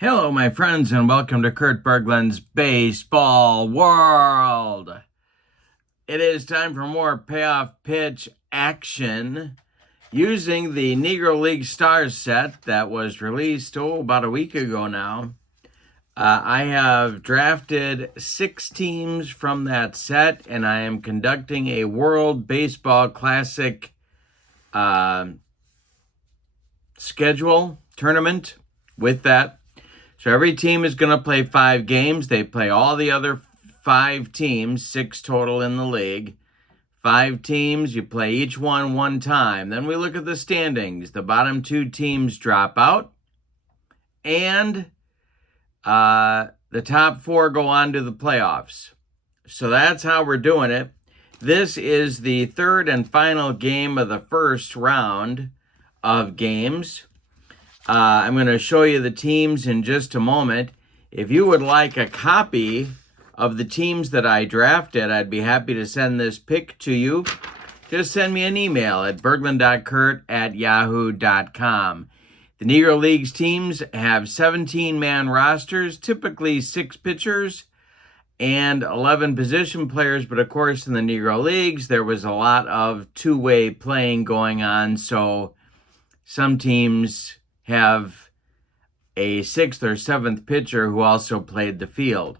Hello, my friends, and welcome to Kurt Berglund's Baseball World. It is time for more payoff pitch action using the Negro League Stars set that was released, about a week ago now. I have drafted 6 teams from that set, and I am conducting a World Baseball Classic schedule tournament with that. So every team is going to play 5 games. They play all the other 5 teams, 6 total in the league. 5 teams, you play each one time. Then we look at the standings. The bottom 2 teams drop out. And the top 4 go on to the playoffs. So that's how we're doing it. This is the 3rd and final game of the first round of games. I'm going to show you the teams in just a moment. If you would like a copy of the teams that I drafted, I'd be happy to send this pick to you. Just send me an email at berglund.kurt@yahoo.com. The Negro Leagues teams have 17-man rosters, typically 6 pitchers and 11 position players. But of course, in the Negro Leagues, there was a lot of two-way playing going on. So some teams have a 6th or 7th pitcher who also played the field.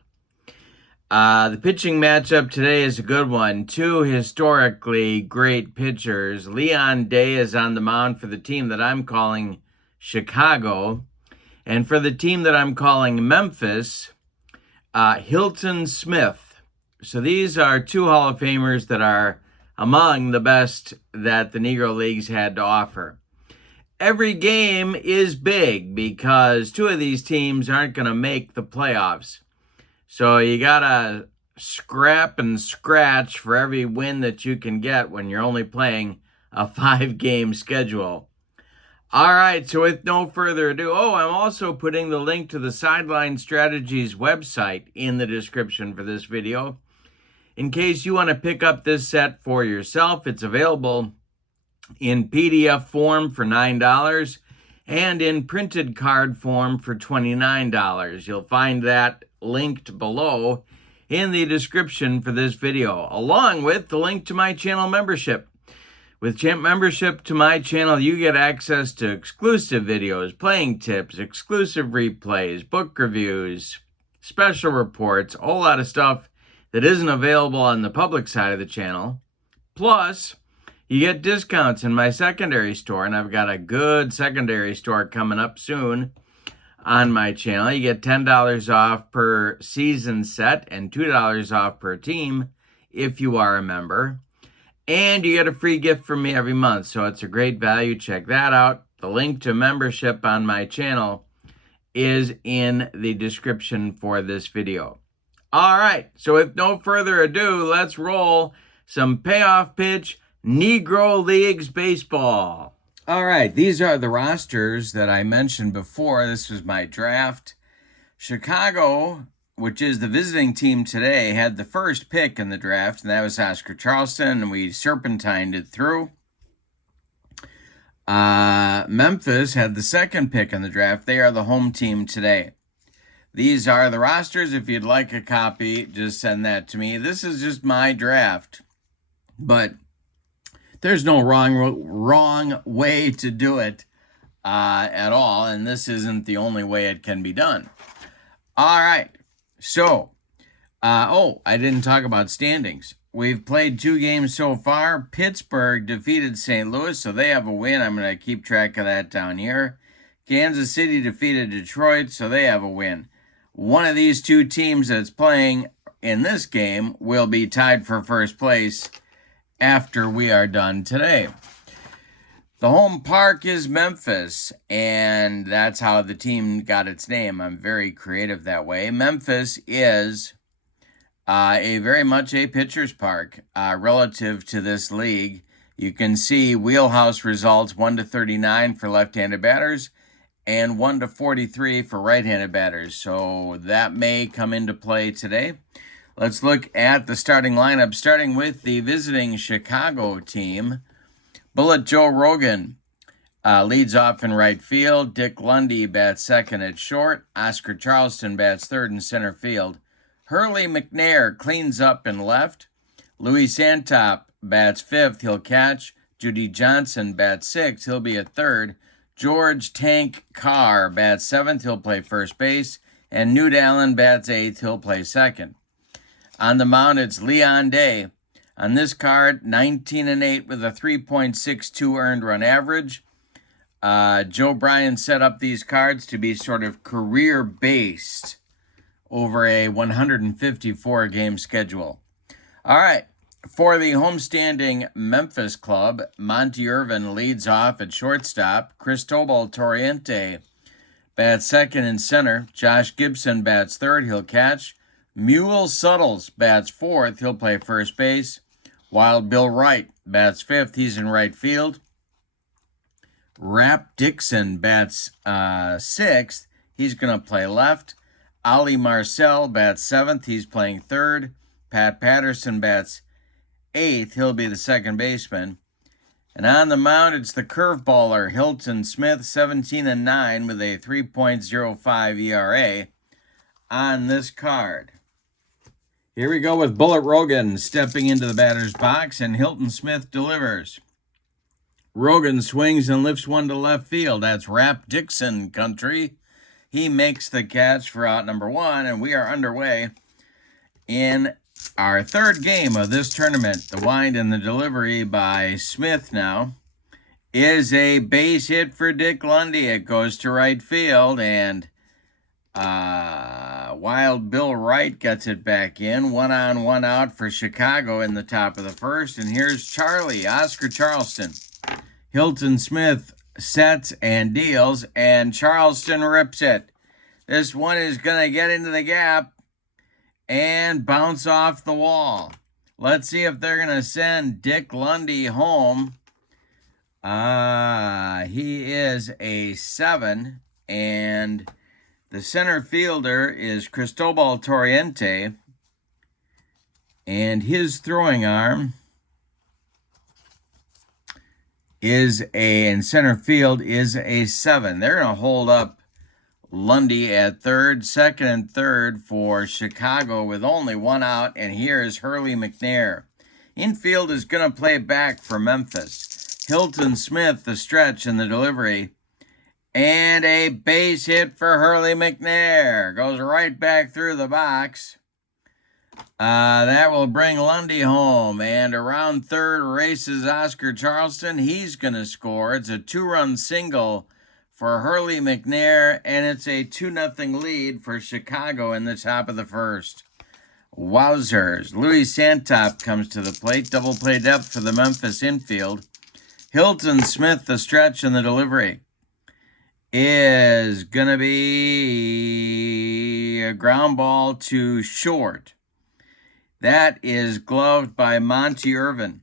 The pitching matchup today is a good one. 2 historically great pitchers. Leon Day is on the mound for the team that I'm calling Chicago. And for the team that I'm calling Memphis, Hilton Smith. So these are 2 Hall of Famers that are among the best that the Negro Leagues had to offer. Every game is big because 2 of these teams aren't going to make the playoffs. So you got to scrap and scratch for every win that you can get when you're only playing a 5-game schedule. All right, so with no further ado, I'm also putting the link to the Sideline Strategies website in the description for this video. In case you want to pick up this set for yourself, it's available in PDF form for $9 and in printed card form for $29. You'll find that linked below in the description for this video, along with the link to my channel membership. With membership to my channel, you get access to exclusive videos, playing tips, exclusive replays, book reviews, special reports, a whole lot of stuff that isn't available on the public side of the channel. Plus, you get discounts in my secondary store, and I've got a good secondary store coming up soon on my channel. You get $10 off per season set and $2 off per team if you are a member. And you get a free gift from me every month, so it's a great value. Check that out. The link to membership on my channel is in the description for this video. All right, so with no further ado, let's roll some payoff pitch Negro Leagues baseball. All right, these are the rosters that I mentioned before. This was my draft. Chicago, which is the visiting team today, had the first pick in the draft, and that was Oscar Charleston, and we serpentined it through. Memphis had the second pick in the draft. They are the home team today. These are the rosters. If you'd like a copy, just send that to me. This is just my draft, but there's no wrong way to do it at all, and this isn't the only way it can be done. All right, so, I didn't talk about standings. We've played 2 games so far. Pittsburgh defeated St. Louis, so they have a win. I'm going to keep track of that down here. Kansas City defeated Detroit, so they have a win. One of these 2 teams that's playing in this game will be tied for first place after we are done today. The home park is Memphis, and that's how the team got its name. I'm very creative that way. Memphis is very much a pitcher's park relative to this league. You can see wheelhouse results 1-39 for left-handed batters and 1-43 for right-handed batters. So that may come into play today. Let's look at the starting lineup, starting with the visiting Chicago team. Bullet Joe Rogan, leads off in right field. Dick Lundy bats second at short. Oscar Charleston bats third in center field. Hurley McNair cleans up in left. Louis Santop bats fifth. He'll catch. Judy Johnson bats sixth. He'll be at third. George Tank Carr bats seventh. He'll play first base. And Newt Allen bats eighth. He'll play second. On the mound, it's Leon Day. On this card, 19-8 with a 3.62 earned run average. Joe Bryan set up these cards to be sort of career-based over a 154-game schedule. All right, for the homestanding Memphis club, Monty Irvin leads off at shortstop. Cristobal Torriente bats second and center. Josh Gibson bats third. He'll catch. Mule Suttles bats fourth. He'll play first base. Wild Bill Wright bats fifth. He's in right field. Rap Dixon bats sixth. He's going to play left. Ollie Marcel bats seventh. He's playing third. Pat Patterson bats eighth. He'll be the second baseman. And on the mound, it's the curveballer Hilton Smith, 17-9 with a 3.05 ERA on this card. Here we go with Bullet Rogan stepping into the batter's box, and Hilton Smith delivers. Rogan swings and lifts one to left field. That's Rap Dixon country. He makes the catch for out number one, and we are underway in our third game of this tournament. The wind and the delivery by Smith now is a base hit for Dick Lundy. It goes to right field, and Wild Bill Wright gets it back in. 1 on, 1 out for Chicago in the top of the first. And here's Charlie, Oscar Charleston. Hilton Smith sets and deals, and Charleston rips it. This one is going to get into the gap and bounce off the wall. Let's see if they're going to send Dick Lundy home. He is a 7, and the center fielder is Cristobal Torriente, and his throwing arm is in center field is a 7. They're going to hold up Lundy at third, second and third for Chicago with only 1 out, and here's Hurley McNair. Infield is going to play back for Memphis. Hilton Smith, the stretch and the delivery. And a base hit for Hurley McNair. Goes right back through the box. That will bring Lundy home. And around third races Oscar Charleston. He's going to score. It's a 2-run single for Hurley McNair. And it's a 2-0 lead for Chicago in the top of the first. Wowzers. Louis Santop comes to the plate. Double play depth for the Memphis infield. Hilton Smith, the stretch and the delivery, is going to be a ground ball to short. That is gloved by Monty Irvin.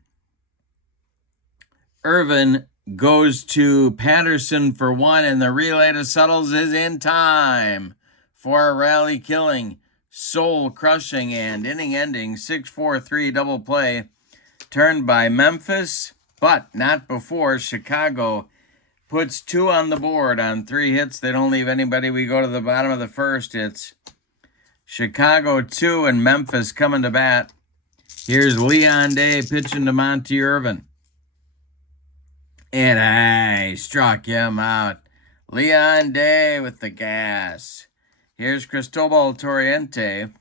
Irvin goes to Patterson for 1, and the relay to Suttles is in time for a rally-killing, soul-crushing, and inning-ending 6-4-3 double play turned by Memphis, but not before Chicago puts 2 on the board on 3 hits. They don't leave anybody. We go to the bottom of the first. It's Chicago 2 and Memphis coming to bat. Here's Leon Day pitching to Monty Irvin. And I struck him out. Leon Day with the gas. Here's Cristobal Torriente.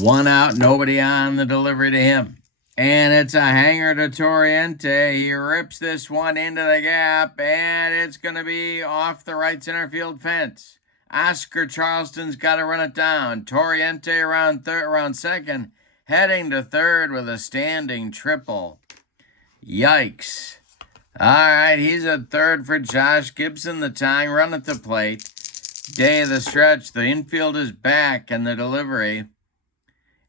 1 out, nobody on the delivery to him. And it's a hanger to Torriente. He rips this one into the gap, and it's going to be off the right center field fence. Oscar Charleston's got to run it down. Torriente around second, heading to third with a standing triple. Yikes. All right, he's at third for Josh Gibson. The tying run at the plate. Day of the stretch. The infield is back, and the delivery.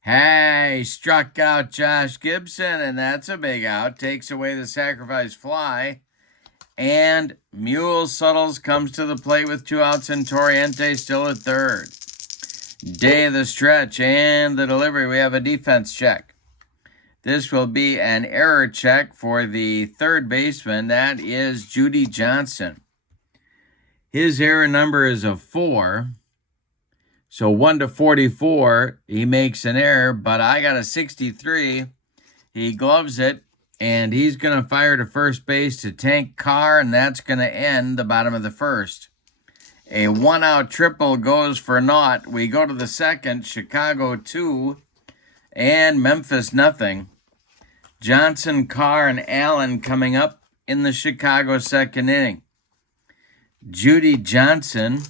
Hey, struck out Josh Gibson, and that's a big out. Takes away the sacrifice fly. And Mule Suttles comes to the plate with 2 outs, and Torriente still at third. Day of the stretch and the delivery. We have a defense check. This will be an error check for the third baseman. That is Judy Johnson. His error number is a 4. So 1 to 44, he makes an error, but I got a 63. He gloves it, and he's going to fire to first base to Tank Carr, and that's going to end the bottom of the first. A 1-out triple goes for naught. We go to the second, Chicago 2 and Memphis nothing. Johnson, Carr, and Allen coming up in the Chicago second inning. Judy Johnson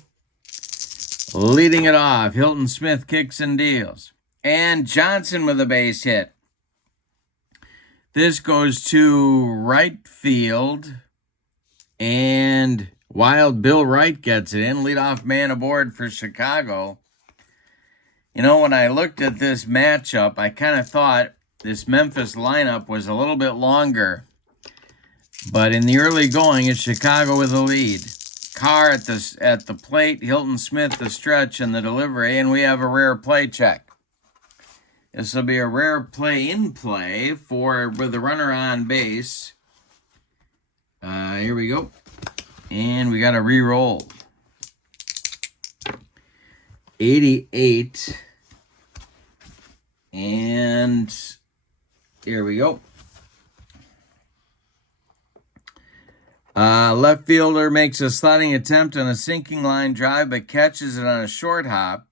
leading it off. Hilton Smith kicks and deals. And Johnson with a base hit. This goes to right field. And Wild Bill Wright gets it in. Leadoff man aboard for Chicago. You know, when I looked at this matchup, I kind of thought this Memphis lineup was a little bit longer. But in the early going, it's Chicago with the lead. Carr at the plate, Hilton Smith the stretch and the delivery, and we have a rare play check. This will be a rare play in play with the runner on base. Here we go. And we got to re-roll. 88. And here we go. Left fielder makes a sliding attempt on a sinking line drive, but catches it on a short hop.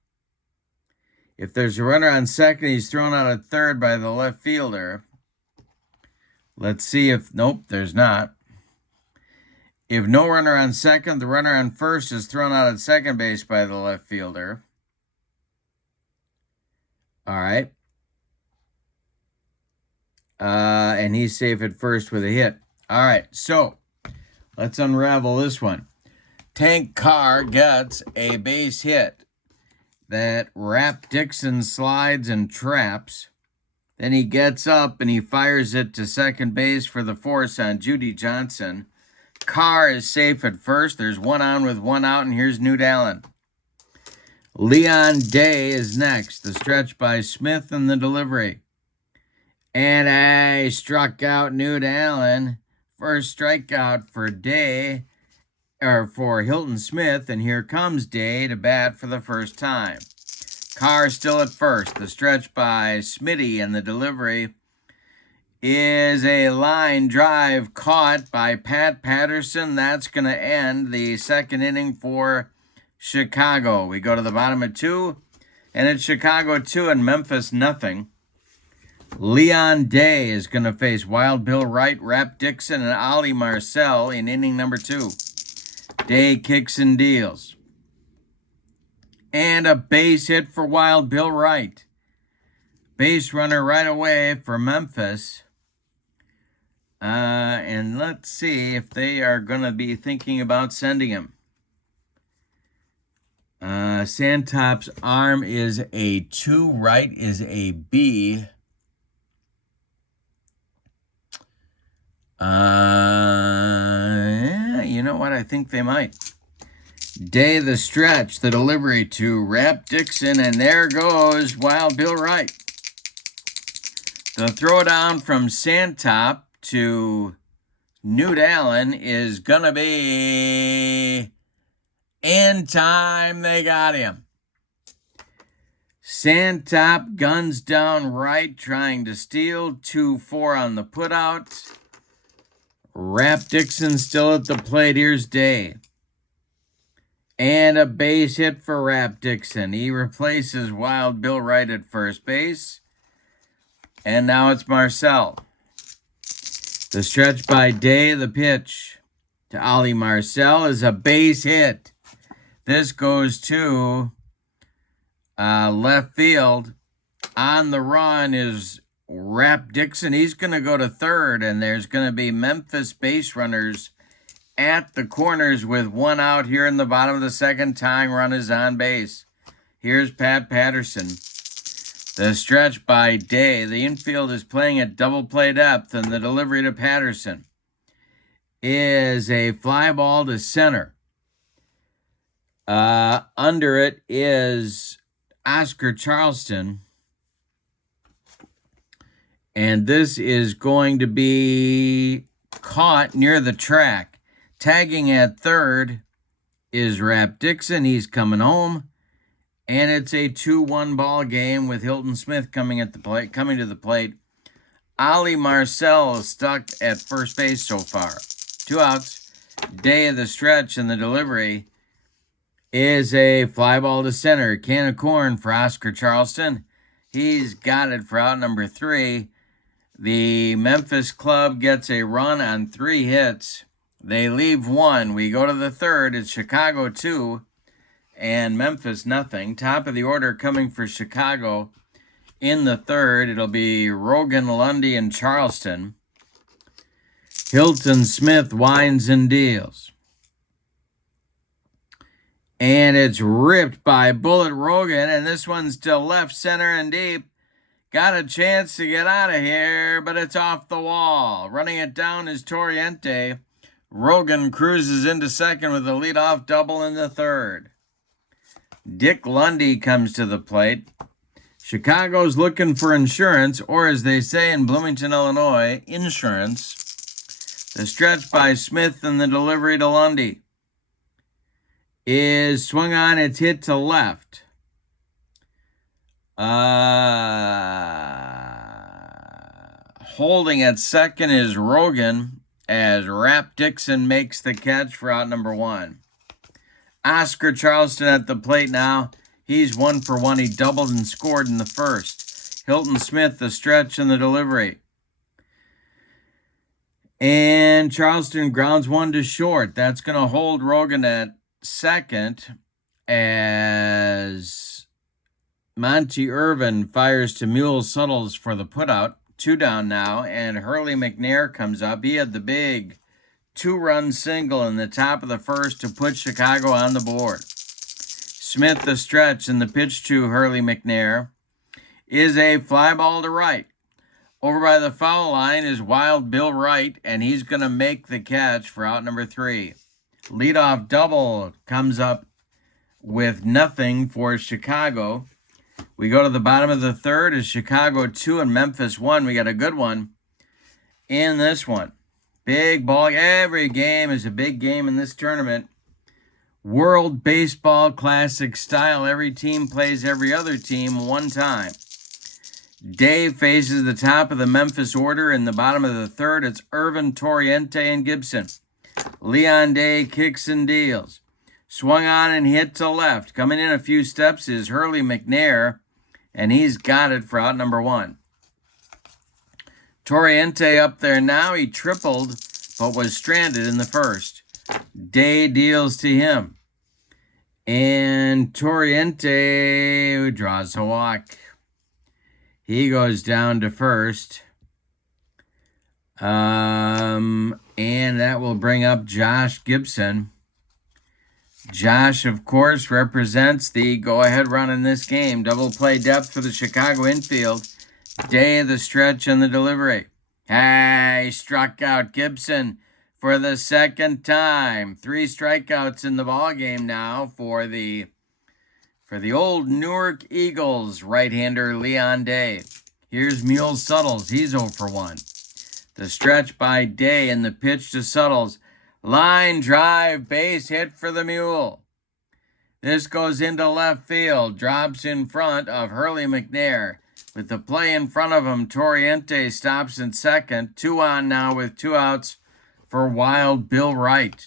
If there's a runner on second, he's thrown out at third by the left fielder. Let's see if... Nope, there's not. If no runner on second, the runner on first is thrown out at second base by the left fielder. All right. And he's safe at first with a hit. All right, so let's unravel this one. Tank Carr gets a base hit that Rap Dixon slides and traps. Then he gets up and he fires it to second base for the force on Judy Johnson. Carr is safe at first. There's one on with one out, and here's Newt Allen. Leon Day is next. The stretch by Smith and the delivery. And I struck out Newt Allen. First strikeout for Day, or for Hilton Smith, and here comes Day to bat for the first time. Carr still at first. The stretch by Smitty and the delivery is a line drive caught by Pat Patterson. That's going to end the second inning for Chicago. We go to the bottom of 2, and it's Chicago 2 and Memphis nothing. Leon Day is going to face Wild Bill Wright, Rap Dixon, and Ollie Marcel in inning number 2. Day kicks and deals. And a base hit for Wild Bill Wright. Base runner right away for Memphis. And let's see if they are going to be thinking about sending him. Santop's arm is a 2, Wright is a B. Yeah, you know what? I think they might. Day the stretch, the delivery to Rap Dixon, and there goes Wild Bill Wright. The throwdown from Santop to Newt Allen is going to be in time. They got him. Santop guns down Wright, trying to steal. 2-4 on the putout. Rap Dixon still at the plate. Here's Day. And a base hit for Rap Dixon. He replaces Wild Bill Wright at first base. And now it's Marcel. The stretch by Day, the pitch to Ollie Marcel is a base hit. This goes to left field. On the run is Rap Dixon. He's going to go to third, and there's going to be Memphis base runners at the corners with one out here in the bottom of the second. Tying run is on base. Here's Pat Patterson. The stretch by Day. The infield is playing at double play depth, and the delivery to Patterson is a fly ball to center. Under it is Oscar Charleston. And this is going to be caught near the track. Tagging at third is Rap Dixon. He's coming home. And it's a 2-1 ball game with Hilton Smith coming to the plate. Ollie Marcel is stuck at first base so far. 2 outs. Day of the stretch, and the delivery is a fly ball to center. Can of corn for Oscar Charleston. He's got it for out number 3. The Memphis club gets a run on 3 hits. They leave 1. We go to the third. It's Chicago 2 and Memphis nothing. Top of the order coming for Chicago in the third. It'll be Rogan, Lundy, and Charleston. Hilton Smith winds and deals. And it's ripped by Bullet Rogan, and this one's to left, center, and deep. Got a chance to get out of here, but it's off the wall. Running it down is Torriente. Rogan cruises into second with a leadoff double in the third. Dick Lundy comes to the plate. Chicago's looking for insurance, or as they say in Bloomington, Illinois, insurance. The stretch by Smith and the delivery to Lundy is swung on. It's hit to left. Holding at second is Rogan as Rap Dixon makes the catch for out number 1. Oscar Charleston at the plate now. He's 1 for 1. He doubled and scored in the first. Hilton Smith, the stretch and the delivery. And Charleston grounds 1 to short. That's going to hold Rogan at second as Monty Irvin fires to Mule Suttles for the putout. 2 down now, and Hurley McNair comes up. He had the big 2-run single in the top of the first to put Chicago on the board. Smith, the stretch, and the pitch to Hurley McNair is a fly ball to right. Over by the foul line is Wild Bill Wright, and he's going to make the catch for out number 3. Leadoff double comes up with nothing for Chicago. We go to the bottom of the third. Is Chicago 2 and Memphis 1. We got a good one in this one. Big ball. Every game is a big game in this tournament. World Baseball Classic style. Every team plays every other team 1 time. Dave faces the top of the Memphis order. In the bottom of the third, it's Irvin, Torriente, and Gibson. Leon Day kicks and deals. Swung on and hit to left. Coming in a few steps is Hurley McNair, and he's got it for out number 1. Torriente up there now. He tripled, but was stranded in the first. Day deals to him. And Torriente draws a walk. He goes down to first. And that will bring up Josh Gibson. Josh, of course, represents the go-ahead run in this game. Double play depth for the Chicago infield. Day of the stretch and the delivery. He struck out Gibson for the second time. 3 strikeouts in the ballgame now for the old Newark Eagles right-hander Leon Day. Here's Mule Suttles. He's 0 for 1. The stretch by Day and the pitch to Suttles. Line drive, base hit for the Mule. This goes into left field. Drops in front of Hurley McNair. With the play in front of him, Torriente stops in second. 2 on now with 2 outs for Wild Bill Wright.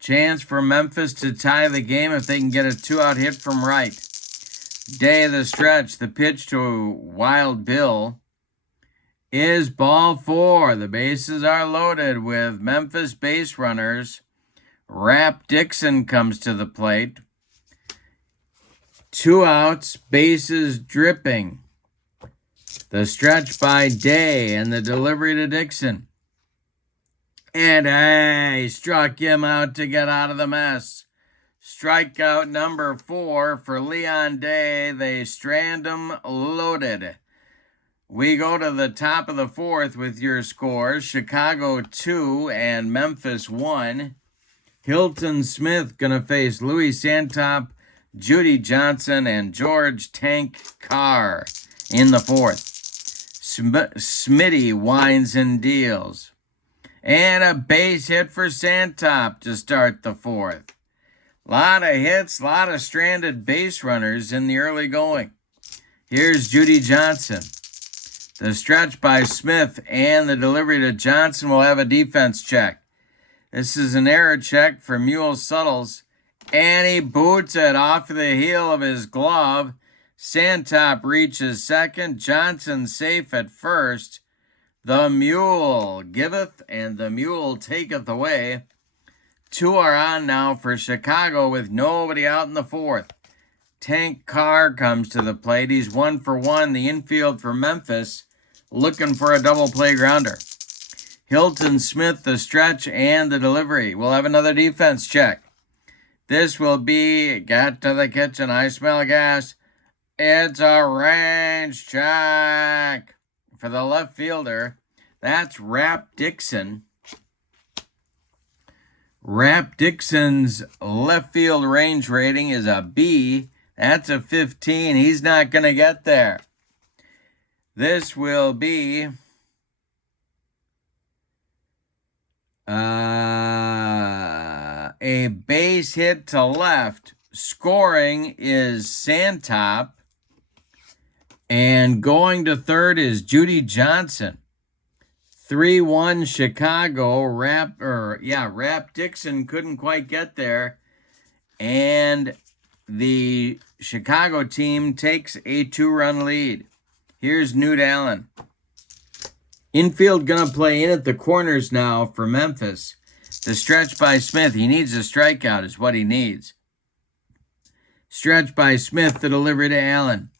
Chance for Memphis to tie the game if they can get a 2-out hit from Wright. Day of the stretch. The pitch to Wild Bill is ball 4. The bases are loaded with Memphis base runners. Rap Dixon comes to the plate. 2 outs, bases dripping. The stretch by Day and the delivery to Dixon. And he struck him out to get out of the mess. Strikeout number 4 for Leon Day. They strand him loaded. We go to the top of the fourth with your scores. Chicago 2 and Memphis 1. Hilton Smith going to face Louis Santop, Judy Johnson, and George Tank Carr in the fourth. Smitty winds and deals. And a base hit for Santop to start the fourth. Lot of hits, lot of stranded base runners in the early going. Here's Judy Johnson. The stretch by Smith and the delivery to Johnson will have a defense check. This is an error check for Mule Suttles, and he boots it off the heel of his glove. Santop reaches second. Johnson safe at first. The Mule giveth, and the Mule taketh away. 2 are on now for Chicago with nobody out in the fourth. Tank Carr comes to the plate. He's 1 for 1. The infield for Memphis, looking for a double play grounder. Hilton Smith, the stretch and the delivery. We'll have another defense check. This will be, got to the kitchen, I smell gas. It's a range check for the left fielder. That's Rap Dixon. Rap Dixon's left field range rating is a B. That's a 15. He's not going to get there. This will be a base hit to left. Scoring is Santop. And going to third is Judy Johnson. 3-1 Chicago. Rap Dixon couldn't quite get there. And the Chicago team takes a 2-run lead. Here's Newt Allen. Infield going to play in at the corners now for Memphis. The stretch by Smith. He needs a strikeout is what he needs. Stretch by Smith, the delivery to Allen.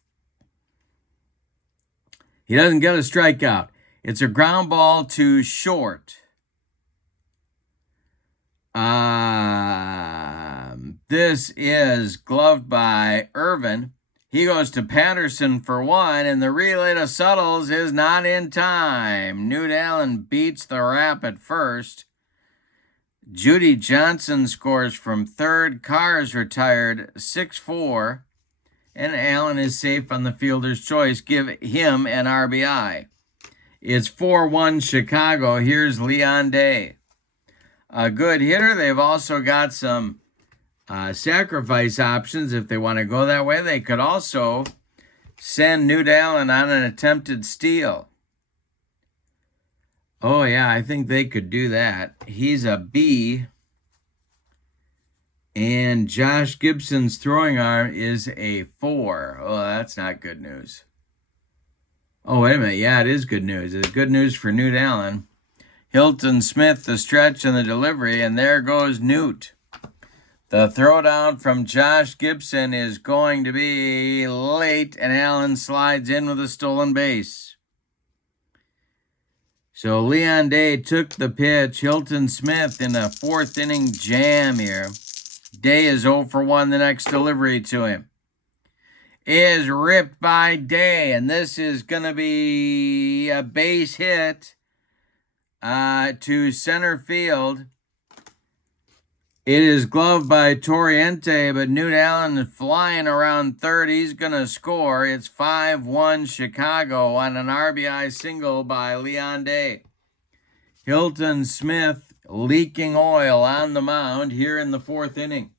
He doesn't get a strikeout. It's a ground ball to short. This is gloved by Irvin. He goes to Patterson for 1, and the relay to Suttles is not in time. Newt Allen beats the Rap at first. Judy Johnson scores from third. Carr is retired 6-4. And Allen is safe on the fielder's choice. Give him an RBI. It's 4-1 Chicago. Here's Leon Day. A good hitter. They've also got some sacrifice options if they want to go that way. They could also send Newt Allen on an attempted steal. Oh, yeah, I think they could do that. He's a B. And Josh Gibson's throwing arm is a 4. Oh, that's not good news. Oh, wait a minute. Yeah, it is good news. It's good news for Newt Allen. Hilton Smith, the stretch and the delivery, and there goes Newt. The throwdown from Josh Gibson is going to be late, and Allen slides in with a stolen base. So Leon Day took the pitch. Hilton Smith in a 4th inning jam here. Day is 0 for 1. The next delivery to him is ripped by Day, and this is going to be a base hit to center field. It is gloved by Torriente, but Newt Allen is flying around third. He's going to score. It's 5-1 Chicago on an RBI single by Leon Day. Hilton Smith leaking oil on the mound here in the 4th inning.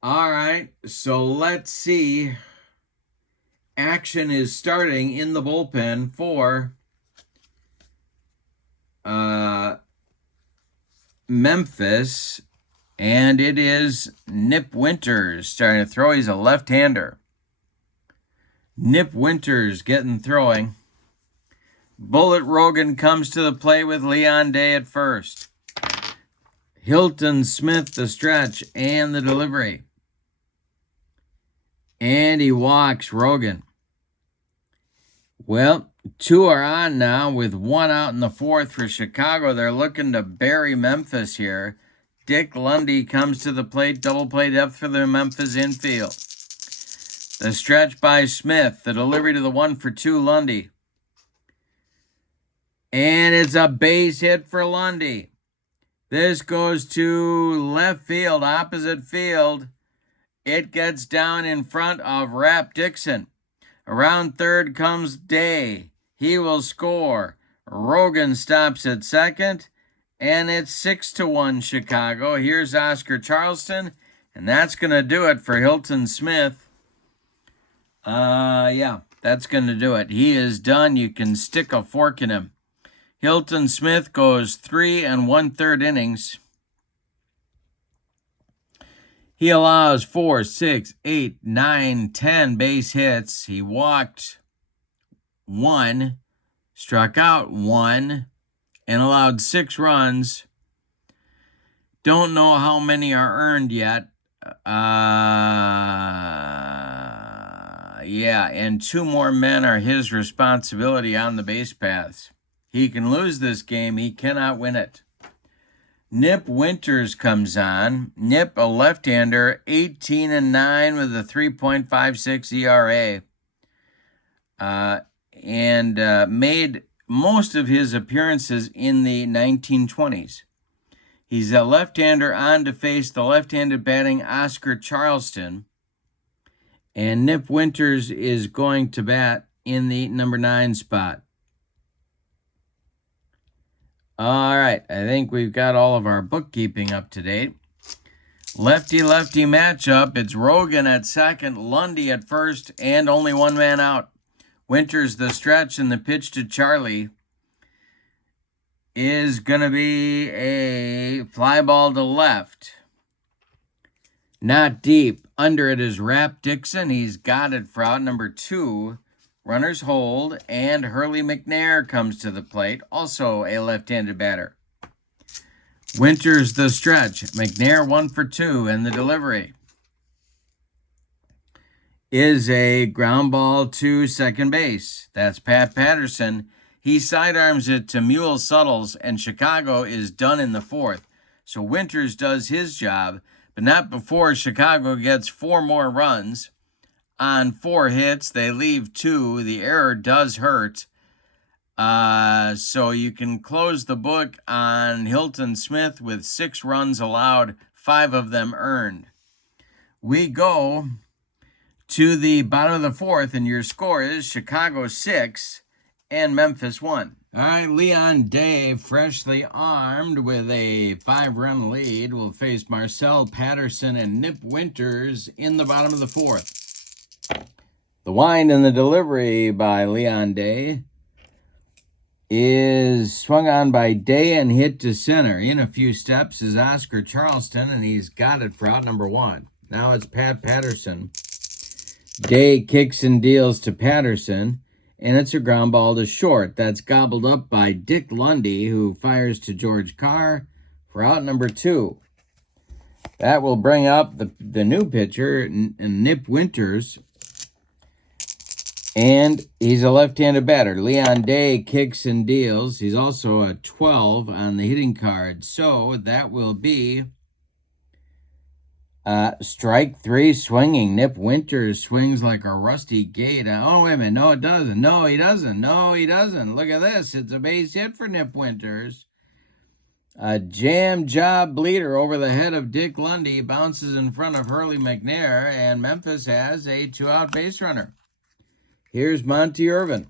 All right, so let's see. Action is starting in the bullpen for Memphis, and it is Nip Winters starting to throw. He's a left-hander. Nip Winters getting throwing. Bullet Rogan comes to the plate with Leon Day at first. Hilton Smith, the stretch and the delivery. And he walks Rogan. Well, 2 are on now with 1 out in the 4th for Chicago. They're looking to bury Memphis here. Dick Lundy comes to the plate. Double play depth for the Memphis infield. The stretch by Smith. The delivery to the 1 for 2 Lundy. And it's a base hit for Lundy. This goes to left field, opposite field. It gets down in front of Rap Dixon. Around third comes Day. He will score. Rogan stops at second, and it's 6-1 Chicago. Here's Oscar Charleston, and that's going to do it for Hilton Smith. Yeah, that's going to do it. He is done. You can stick a fork in him. Hilton Smith goes 3 1/3 innings. He allows 4, 6, 8, 9, 10 base hits. He walked 1, struck out 1, and allowed 6 runs. Don't know how many are earned yet. Yeah, and 2 more men are his responsibility on the base paths. He can lose this game. He cannot win it. Nip Winters comes on. Nip, a left-hander, 18-9 with a 3.56 ERA. And made most of his appearances in the 1920s. He's a left-hander on to face the left-handed batting Oscar Charleston. And Nip Winters is going to bat in the number 9 spot. All right, I think we've got all of our bookkeeping up to date. Lefty-lefty matchup. It's Rogan at second, Lundy at first, and only 1 man out. Winters the stretch, and the pitch to Charlie is going to be a fly ball to left. Not deep. Under it is Rap Dixon. He's got it for out number 2. Runners hold, and Hurley McNair comes to the plate, also a left-handed batter. Winters the stretch. McNair 1 for 2, and the delivery is a ground ball to second base. That's Pat Patterson. He sidearms it to Mule Suttles, and Chicago is done in the 4th. So Winters does his job, but not before Chicago gets 4 more runs. On 4 hits, they leave 2. The error does hurt. So you can close the book on Hilton Smith with 6 runs allowed, 5 of them earned. We go to the bottom of the 4th, and your score is Chicago 6 and Memphis 1. All right, Leon Day, freshly armed with a 5-run lead, will face Marcel Patterson and Nip Winters in the bottom of the 4th. The wind and the delivery by Leon Day is swung on by Day and hit to center. In a few steps is Oscar Charleston, and he's got it for out number 1. Now it's Pat Patterson. Day kicks and deals to Patterson, and it's a ground ball to short. That's gobbled up by Dick Lundy, who fires to George Carr for out number 2. That will bring up the new pitcher, Nip Winters, and he's a left-handed batter. Leon Day kicks and deals. He's also a 12 on the hitting card. So that will be strike 3 swinging. Nip Winters swings like a rusty gate. Oh, wait a minute. No, it doesn't. No, he doesn't. No, he doesn't. Look at this. It's a base hit for Nip Winters. A jam job bleeder over the head of Dick Lundy bounces in front of Hurley McNair, and Memphis has a 2-out base runner. Here's Monty Irvin.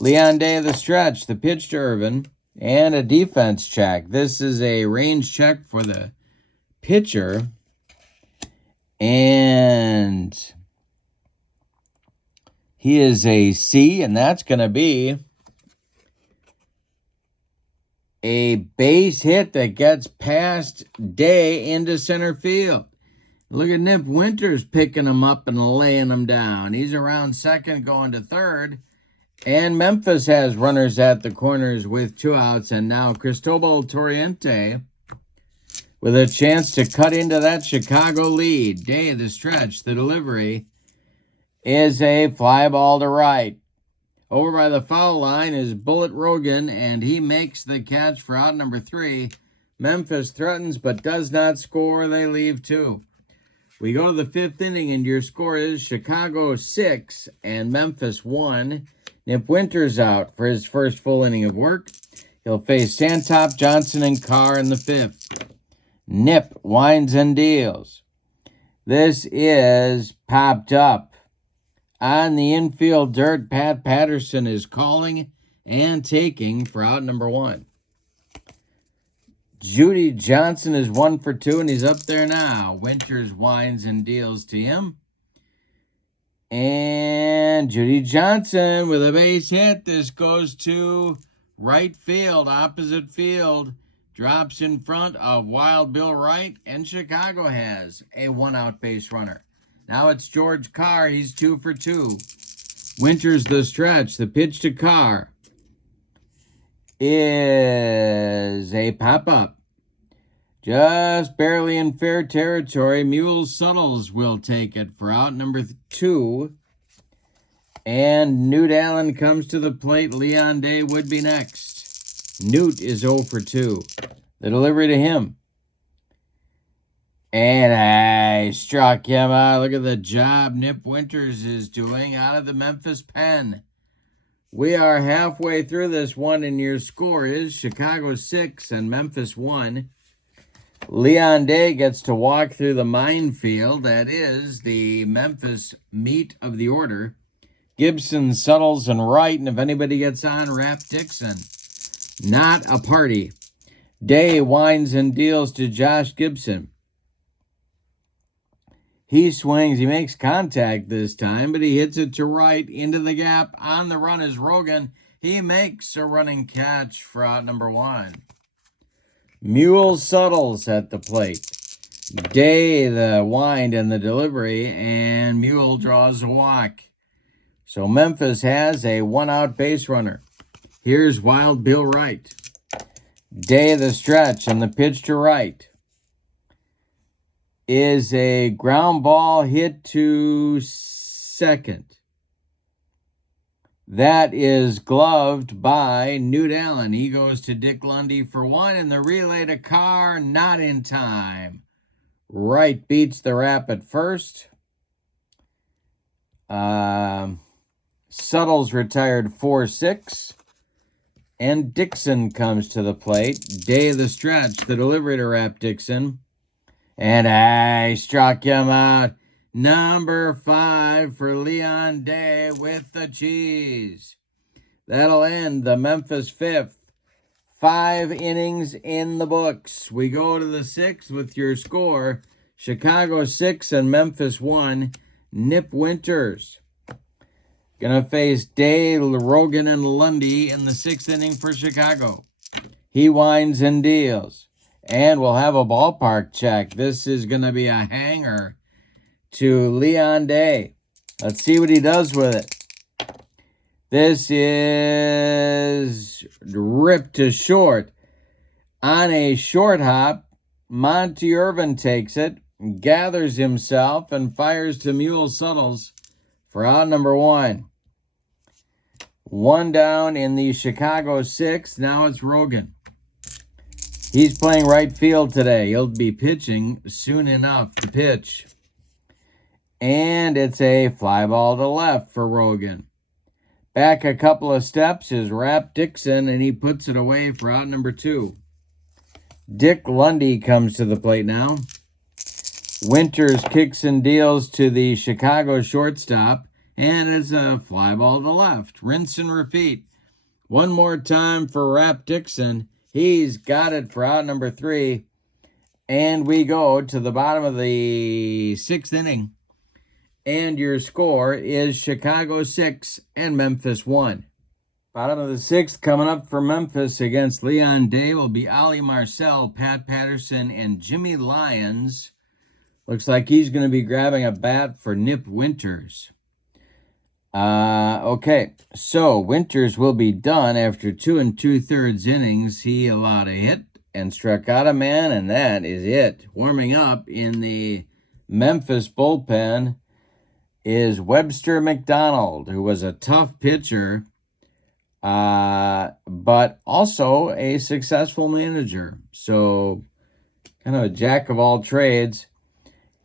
Leon Day the stretch, the pitch to Irvin, and a defense check. This is a range check for the pitcher, and he is a C, and that's going to be a base hit that gets past Day into center field. Look at Nip Winters picking him up and laying him down. He's around second going to third. And Memphis has runners at the corners with 2 outs. And now Cristobal Torriente with a chance to cut into that Chicago lead. Day the stretch, the delivery is a fly ball to right. Over by the foul line is Bullet Rogan, and he makes the catch for out number 3. Memphis threatens but does not score. They leave 2. We go to the 5th inning, and your score is Chicago 6 and Memphis 1. Nip Winters out for his first full inning of work. He'll face Santop, Johnson, and Carr in the 5th. Nip winds and deals. This is popped up. On the infield dirt, Pat Patterson is calling and taking for out number 1. Judy Johnson is 1 for 2, and he's up there now. Winters winds and deals to him. And Judy Johnson with a base hit. This goes to right field, opposite field. Drops in front of Wild Bill Wright, and Chicago has a 1-out base runner. Now it's George Carr. He's 2 for 2. Winters the stretch. The pitch to Carr is a pop-up. Just barely in fair territory. Mule Suttles will take it for out number 2. And Newt Allen comes to the plate. Leon Day would be next. Newt is 0 for 2. The delivery to him. And I struck him out. Look at the job Nip Winters is doing out of the Memphis pen. We are halfway through this one, and your score is Chicago 6 and Memphis 1. Leon Day gets to walk through the minefield. That is the Memphis meat of the order. Gibson, Suttles, and Wright. And if anybody gets on, Rap Dixon. Not a party. Day winds and deals to Josh Gibson. He swings. He makes contact this time, but he hits it to right into the gap. On the run is Rogan. He makes a running catch for out number 1. Mule Suttles at the plate. Day the wind and the delivery, and Mule draws a walk. So Memphis has a 1-out base runner. Here's Wild Bill Wright. Day the stretch, and the pitch to right is a ground ball hit to second. That is gloved by Newt Allen. He goes to Dick Lundy for 1, and the relay to Carr, not in time. Wright beats the Rap at first. Suttles retired 4-6. And Dixon comes to the plate. Day the stretch, the delivery to Rap Dixon. And I struck him out. Number 5 for Leon Day with the cheese. That'll end the Memphis 5th. 5 innings in the books. We go to the 6th with your score. Chicago 6 and Memphis 1. Nip Winters gonna face Day, Rogan, and Lundy in the 6th inning for Chicago. He winds and deals. And we'll have a ballpark check. This is gonna be a hanger to Leon Day. Let's see what he does with it. This is ripped to short. On a short hop, Monty Irvin takes it, gathers himself, and fires to Mule Suttles for out number 1. 1 down in the Chicago 6th. Now it's Rogan. He's playing right field today. He'll be pitching soon enough to pitch. And it's a fly ball to left for Rogan. Back a couple of steps is Rap Dixon, and he puts it away for out number 2. Dick Lundy comes to the plate now. Winters kicks and deals to the Chicago shortstop, and it's a fly ball to left. Rinse and repeat. One more time for Rap Dixon. He's got it for out number 3. And we go to the bottom of the 6th inning. And your score is Chicago 6 and Memphis 1. Bottom of the 6th coming up for Memphis against Leon Day will be Ollie Marcel, Pat Patterson, and Jimmy Lyons. Looks like he's going to be grabbing a bat for Nip Winters. Okay, so Winters will be done after 2 2/3 innings. He allowed a hit and struck out a man, and that is it. Warming up in the Memphis bullpen is Webster McDonald, who was a tough pitcher, but also a successful manager. So kind of a jack of all trades.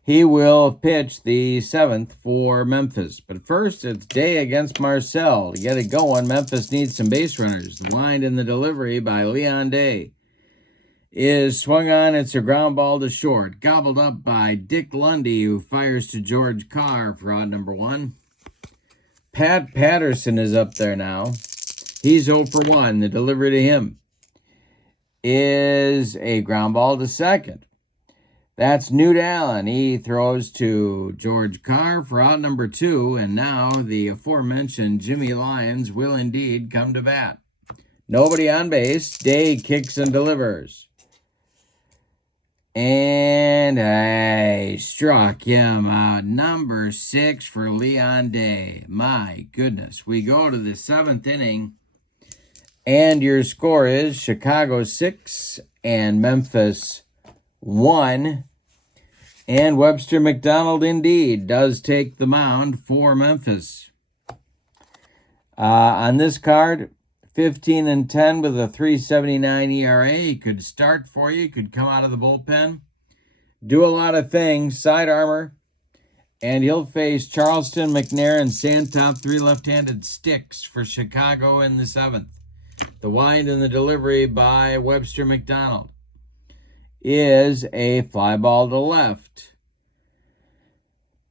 He will pitch the 7th for Memphis. But first, it's Day against Marcel. To get it going, Memphis needs some base runners. The wind and the delivery by Leon Day is swung on. It's a ground ball to short. Gobbled up by Dick Lundy, who fires to George Carr for out number 1. Pat Patterson is up there now. He's 0 for 1. The delivery to him is a ground ball to second. That's Newt Allen. He throws to George Carr for out number 2, and now the aforementioned Jimmy Lyons will indeed come to bat. Nobody on base. Day kicks and delivers. And I struck him out. Number 6 for Leon Day. My goodness. We go to the 7th inning, and your score is Chicago 6 and Memphis 1. And Webster McDonald indeed does take the mound for Memphis. On this card, 15 and 10 with a 3.79 ERA. He could start for you. He could come out of the bullpen. Do a lot of things. Side armor. And he'll face Charleston, McNair, and Santop, 3 left-handed sticks for Chicago in the 7th. The wind and the delivery by Webster McDonald is a fly ball to left.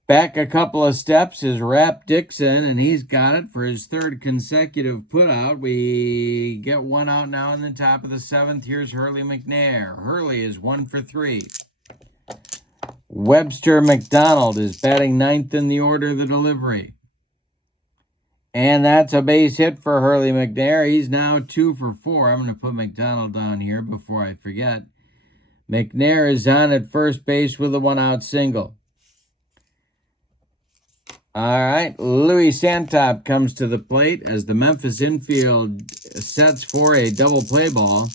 Back a couple of steps is Rap Dixon, and he's got it for his 3rd consecutive putout. We get 1 out now in the top of the 7th. Here's Hurley McNair. Hurley is 1 for 3. Webster McDonald is batting 9th in the order of the delivery. And that's a base hit for Hurley McNair. He's now 2 for 4. I'm going to put McDonald down here before I forget. McNair is on at first base with a 1-out single. All right, Louis Santop comes to the plate as the Memphis infield sets for a double play ball.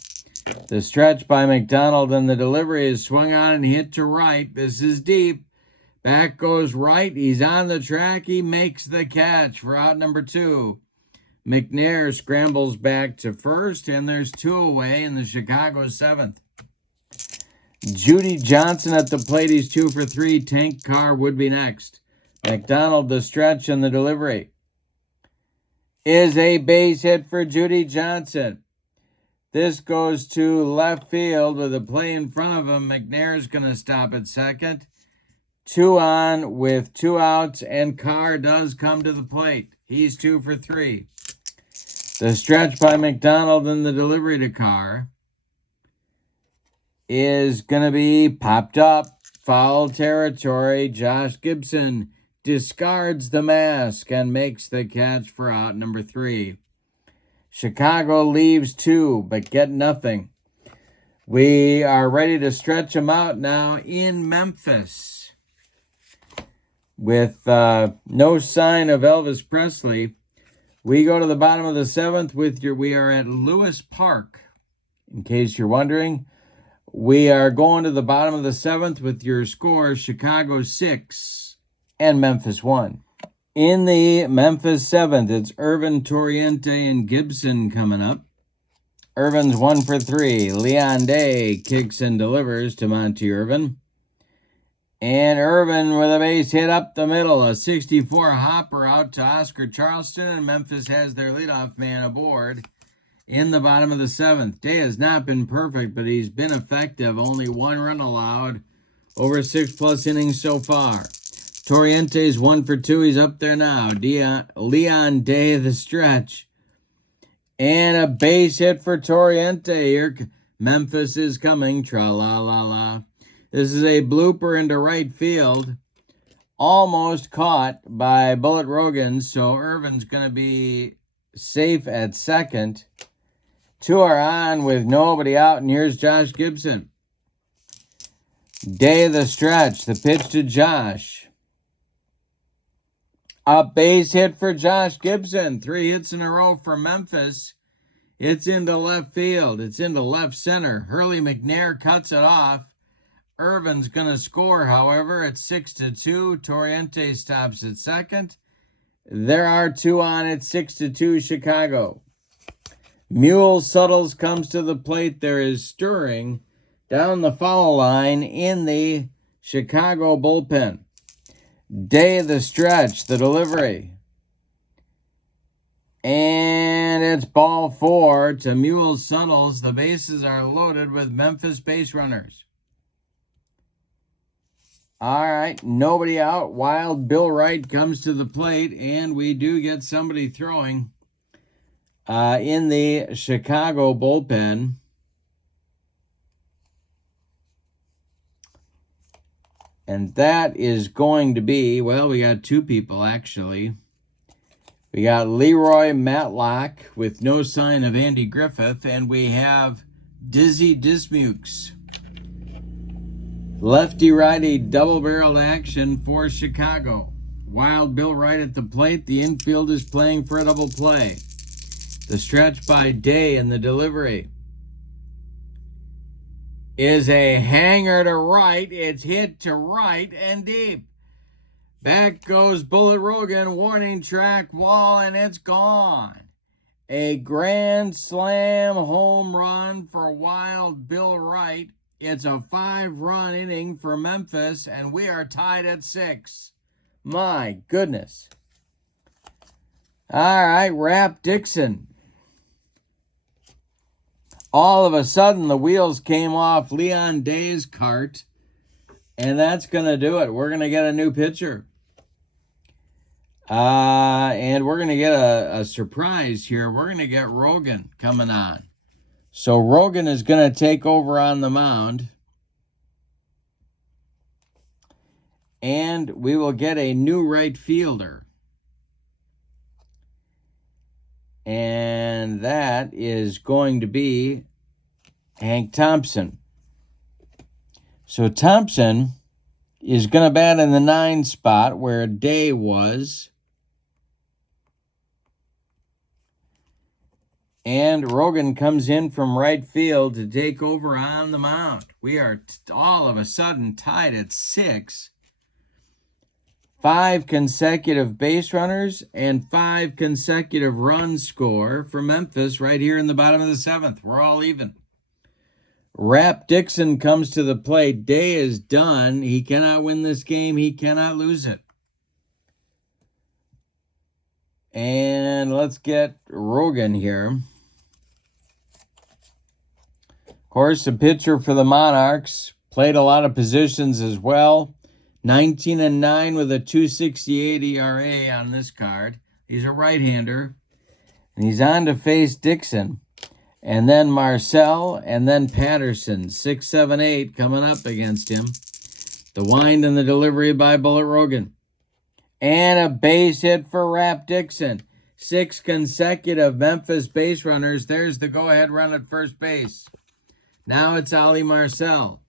The stretch by McDonald and the delivery is swung on and hit to right. This is deep. Back goes right. He's on the track. He makes the catch for out number 2. McNair scrambles back to first, and there's 2 away in the Chicago 7th. Judy Johnson at the plate. He's 2 for 3. Tank Carr would be next. McDonald, the stretch and the delivery is a base hit for Judy Johnson. This goes to left field with a play in front of him. McNair's going to stop at second. 2 on with 2 outs, and Carr does come to the plate. He's 2 for 3. The stretch by McDonald and the delivery to Carr is going to be popped up. Foul territory. Josh Gibson discards the mask and makes the catch for out number 3. Chicago leaves 2, but get nothing. We are ready to stretch them out now in Memphis. With no sign of Elvis Presley, we go to the bottom of the 7th we are at Lewis Park. In case you're wondering, we are going to the bottom of the 7th with your score, Chicago 6 and Memphis 1. In the Memphis 7th, it's Irvin, Torriente, and Gibson coming up. Irvin's 1 for 3. Leon Day kicks and delivers to Monty Irvin. And Irvin with a base hit up the middle. A 64 hopper out to Oscar Charleston, and Memphis has their leadoff man aboard in the bottom of the 7th. Day has not been perfect, but he's been effective. Only 1 run allowed over 6+ innings so far. Torriente's 1 for 2. He's up there now. Leon Day, the stretch. And a base hit for Torriente. Here, Memphis is coming. Tra-la-la-la. This is a blooper into right field. Almost caught by Bullet Rogan, so Irvin's going to be safe at second. 2 are on with nobody out, and here's Josh Gibson. Day, the stretch. The pitch to Josh. A base hit for Josh Gibson. 3 hits in a row for Memphis. It's into left field. It's into left center. Hurley McNair cuts it off. Irvin's going to score, however, at 6-2. Torriente stops at second. There are 2 on at 6-2 Chicago. Mule Suttles comes to the plate. There is stirring down the foul line in the Chicago bullpen. Day, the stretch, the delivery. And it's ball 4 to Mule Suttles. The bases are loaded with Memphis base runners. All right, nobody out. Wild Bill Wright comes to the plate, and we do get somebody throwing in the Chicago bullpen. And that is going to be, well, we got two people, actually. We got Leroy Matlock with no sign of Andy Griffith, and we have Dizzy Dismukes. Lefty-righty double-barreled action for Chicago. Wild Bill Wright at the plate. The infield is playing for a double play. The stretch by Day in the delivery is a hanger to right. It's hit to right and deep. Back goes Bullet Rogan, warning track wall, and it's gone. A grand slam home run for Wild Bill Wright. It's a 5-run inning for Memphis, and we are tied at 6. My goodness. All right, Rap Dixon. All of a sudden, the wheels came off Leon Day's cart, and that's going to do it. We're going to get a new pitcher. And we're going to get a surprise here. We're going to get Rogan coming on. So Rogan is going to take over on the mound. And we will get a new right fielder. And that is going to be Hank Thompson. So Thompson is going to bat in the 9 spot where Day was. And Rogan comes in from right field to take over on the mound. We are all of a sudden tied at 6. 5 consecutive base runners and 5 consecutive runs score for Memphis right here in the bottom of the 7th. We're all even. Rap Dixon comes to the plate. Day is done. He cannot win this game. He cannot lose it. And let's get Rogan here. Of course, the pitcher for the Monarchs played a lot of positions as well. 19-9 with a 2.68 ERA on this card. He's a right-hander. And he's on to face Dixon. And then Marcel, and then Patterson. 6, 7, 8 coming up against him. The wind and the delivery by Bullet Rogan. And a base hit for Rap Dixon. 6 consecutive Memphis base runners. There's the go-ahead run at first base. Now it's Ali Marcel.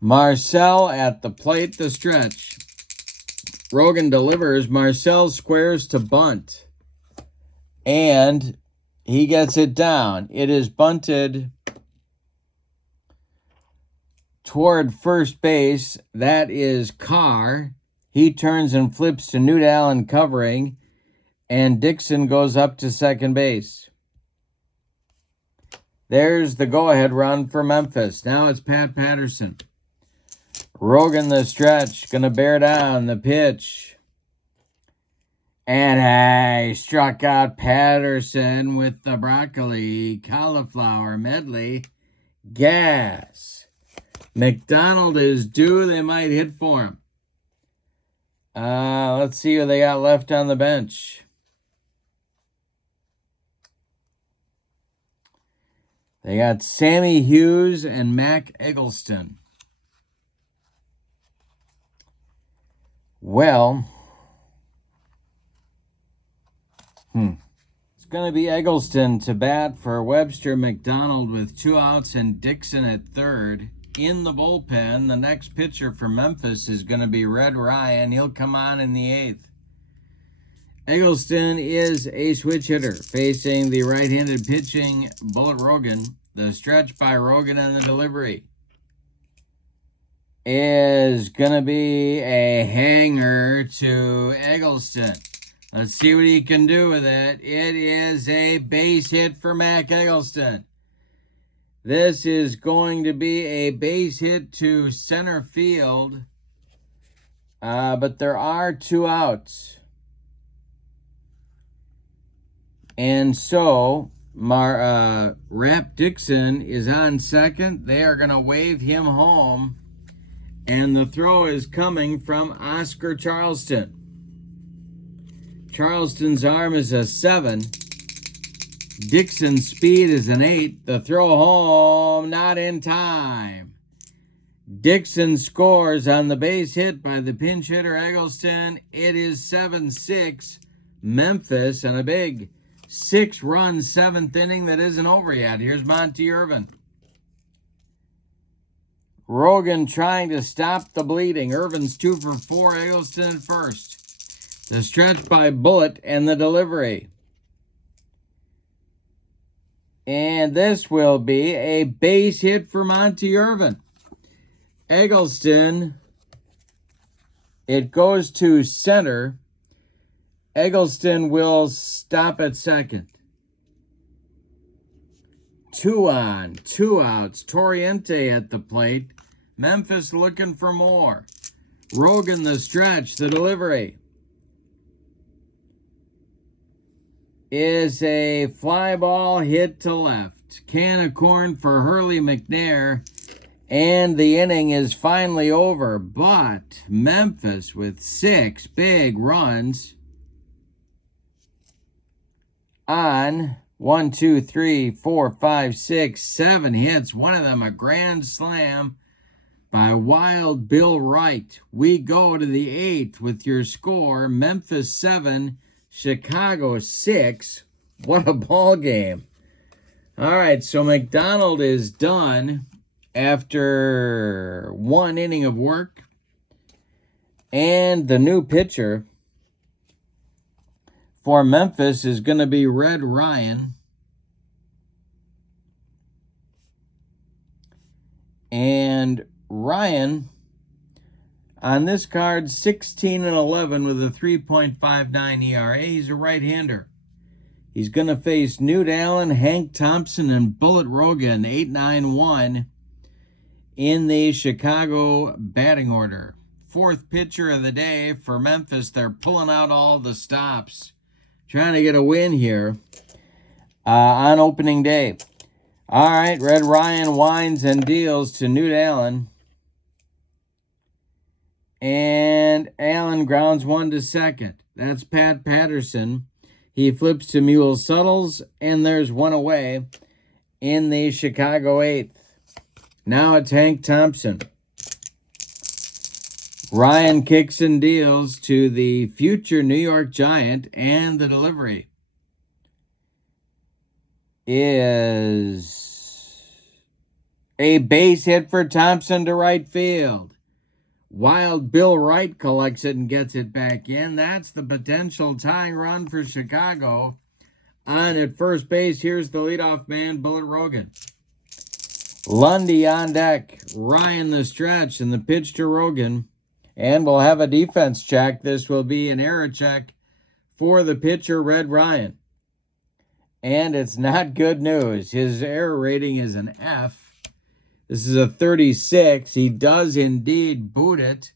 Marcel at the plate, the stretch. Rogan delivers. Marcel squares to bunt. And he gets it down. It is bunted toward first base. That is Carr. He turns and flips to Newt Allen covering. And Dixon goes up to second base. There's the go-ahead run for Memphis. Now it's Pat Patterson. Rogan the stretch. Going to bear down the pitch. And he struck out Patterson with the broccoli, cauliflower medley. Gas. McDonald is due. They might hit for him. Let's see who they got left on the bench. They got Sammy Hughes and Mac Eggleston. Well, it's going to be Eggleston to bat for Webster McDonald with 2 outs and Dixon at third. In the bullpen, the next pitcher for Memphis is going to be Red Ryan. He'll come on in the 8th. Eggleston is a switch hitter facing the right-handed pitching Bullet Rogan. The stretch by Rogan and the delivery is going to be a hanger to Eggleston. Let's see what he can do with it. It is a base hit for Mac Eggleston. This is going to be a base hit to center field, but there are 2 outs. And so Rap Dixon is on second. They are going to wave him home. And the throw is coming from Oscar Charleston. Charleston's arm is a 7. Dixon's speed is an 8. The throw home, not in time. Dixon scores on the base hit by the pinch hitter Eggleston. It is 7-6 Memphis, and a big 6-run 7th inning that isn't over yet. Here's Monty Irvin. Rogan trying to stop the bleeding. Irvin's 2 for 4. Eggleston at first. The stretch by Bullet and the delivery. And this will be a base hit for Monty Irvin. Eggleston, it goes to center. Eggleston will stop at second. 2 on, 2 outs. Torriente at the plate. Memphis looking for more. Rogan the stretch, the delivery is a fly ball hit to left. Can of corn for Hurley McNair, and the inning is finally over. But Memphis with 6 big runs on 1, 2, 3, 4, 5, 6, 7 hits. One of them a grand slam by Wild Bill Wright. We go to the 8th with your score: Memphis 7, Chicago 6. What a ball game. All right, so McDonald is done after 1 inning of work. And the new pitcher for Memphis is going to be Red Ryan. And Ryan, on this card, 16-11 with a 3.59 ERA. He's a right-hander. He's going to face Newt Allen, Hank Thompson, and Bullet Rogan, 8-9-1 in the Chicago batting order. 4th pitcher of the day for Memphis. They're pulling out all the stops, trying to get a win here on opening day. All right, Red Ryan winds and deals to Newt Allen. And Allen grounds 1 to second. That's Pat Patterson. He flips to Mule Suttles, and there's 1 away in the Chicago 8th. Now it's Hank Thompson. Ryan kicks and deals to the future New York Giant, and the delivery is a base hit for Thompson to right field. Wild Bill Wright collects it and gets it back in. That's the potential tying run for Chicago. On at first base, here's the leadoff man, Bullet Rogan. Lundy on deck. Ryan the stretch, and the pitch to Rogan. And we'll have a defense check. This will be an error check for the pitcher, Red Ryan. And it's not good news. His error rating is an F. This is a 36. He does indeed boot it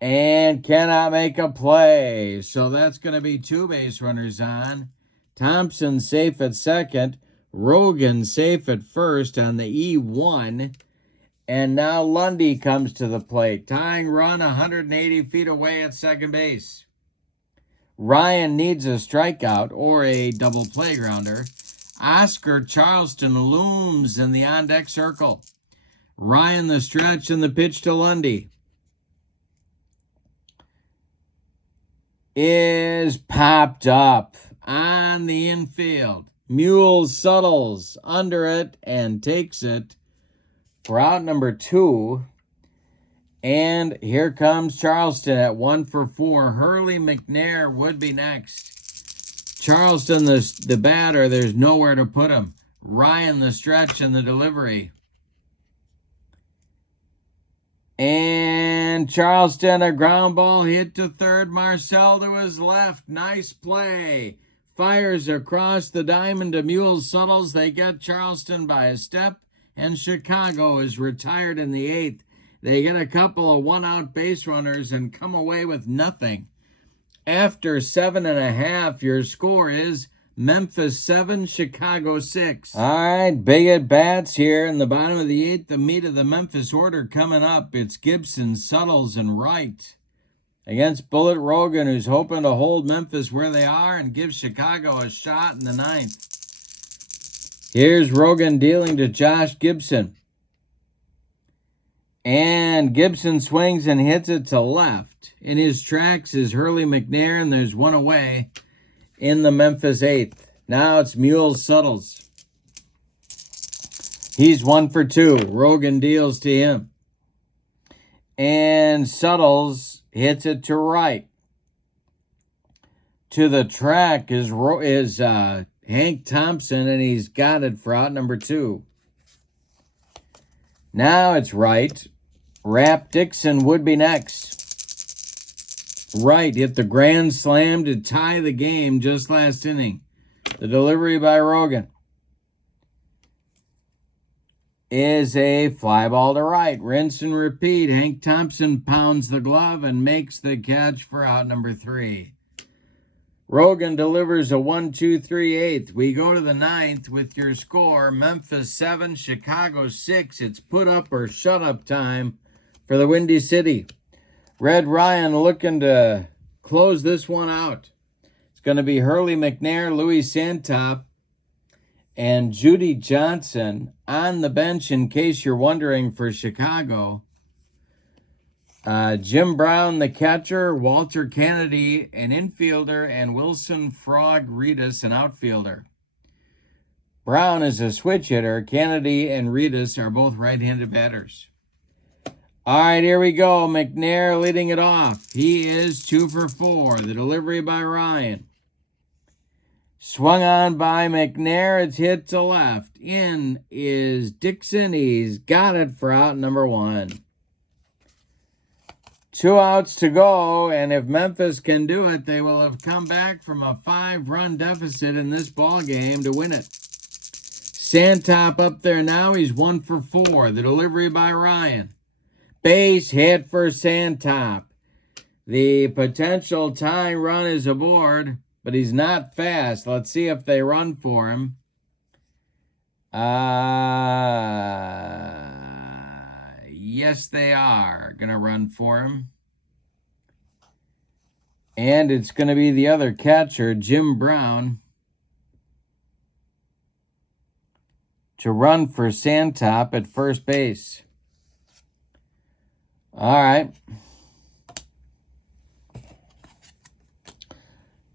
and cannot make a play. So that's going to be 2 base runners on. Thompson safe at second. Rogan safe at first on the E1. And now Lundy comes to the plate. Tying run 180 feet away at second base. Ryan needs a strikeout or a double play grounder. Oscar Charleston looms in the on-deck circle. Ryan the stretch, and the pitch to Lundy is popped up on the infield. Mule Suttles under it and takes it for out number 2. And here comes Charleston at 1 for 4. Hurley McNair would be next. Charleston, the batter, there's nowhere to put him. Ryan the stretch and the delivery. And Charleston, a ground ball hit to third. Marcel to his left. Nice play. Fires across the diamond to Mule Suttles. They get Charleston by a step. And Chicago is retired in the 8th. They get a couple of 1-out base runners and come away with nothing. After 7.5, your score is Memphis 7, Chicago 6. All right, big at bats here in the bottom of the 8th. The meat of the Memphis order coming up. It's Gibson, Suttles, and Wright against Bullet Rogan, who's hoping to hold Memphis where they are and give Chicago a shot in the 9th. Here's Rogan dealing to Josh Gibson. And Gibson swings and hits it to left. In his tracks is Hurley McNair, and there's one away in the Memphis 8th. Now it's Mules Suttles. He's 1 for 2. Rogan deals to him. And Suttles hits it to right. To the track is Hank Thompson, and he's got it for out number 2. Now it's right. Rap Dixon would be next. Right hit the grand slam to tie the game just last inning. The delivery by Rogan is a fly ball to right. Rinse and repeat. Hank Thompson pounds the glove and makes the catch for out number 3. Rogan delivers a 1-2-3 8th. We go to the 9th with your score. Memphis 7, Chicago 6. It's put up or shut up time for the Windy City. Red Ryan looking to close this one out. It's going to be Hurley McNair, Louis Santop, and Judy Johnson on the bench, in case you're wondering, for Chicago. Jim Brown, the catcher, Walter Kennedy, an infielder, and Wilson Frog Reedus, an outfielder. Brown is a switch hitter. Kennedy and Reedus are both right-handed batters. All right, here we go. McNair leading it off. He is 2 for 4. The delivery by Ryan. Swung on by McNair. It's hit to left. In is Dixon. He's got it for out number 1. 2 outs to go, and if Memphis can do it, they will have come back from a 5-run deficit in this ball game to win it. Santop up there now. He's 1 for 4. The delivery by Ryan. Base hit for Santop. The potential tying run is aboard, but he's not fast. Let's see if they run for him. Yes, they are going to run for him. And it's going to be the other catcher, Jim Brown, to run for Santop at first base. All right.